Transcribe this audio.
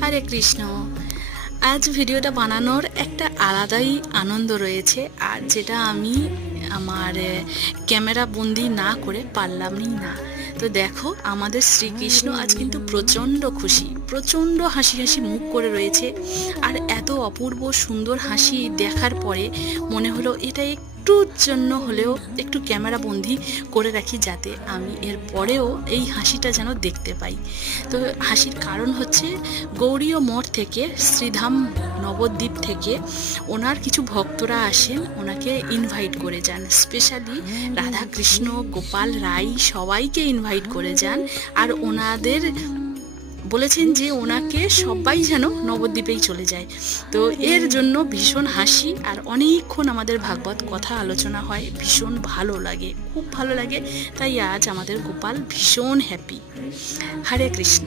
হরে কৃষ্ণ। আজ ভিডিওটা বানানোর একটা আলাদাই আনন্দ রয়েছে, আর যেটা আমি আমার ক্যামেরা বন্দি না করে পারলামই না। তো দেখো, আমাদের শ্রীকৃষ্ণ আজ কিন্তু প্রচণ্ড খুশি, প্রচণ্ড হাসি হাসি মুখ করে রয়েছে। আর এত অপূর্ব সুন্দর হাসি দেখার পরে মনে হলো এটা একটুর জন্য হলেও একটু ক্যামেরা বন্দি করে রাখি, যাতে আমি এর পরেও এই হাসিটা যেন দেখতে পাই। তো হাসির কারণ হচ্ছে, গৌড়ীয় মঠ থেকে, শ্রীধাম নবদ্বীপ থেকে ওনার কিছু ভক্তরা আসেন, ওনাকে ইনভাইট করে যান। স্পেশালি রাধাকৃষ্ণ, গোপাল রাই সবাইকে ইনভাইট করে যান। আর ওনাদের বলেছেন যে ওনাকে সবাই যেন নবদ্বীপেই চলে যায়। তো এর জন্য ভীষণ হাসি, আর অনেকক্ষণ আমাদের ভাগবত কথা আলোচনা হয়, ভীষণ ভালো লাগে, খুব ভালো লাগে। তাই আজ আমাদের গোপাল ভীষণ হ্যাপি। হরে কৃষ্ণ।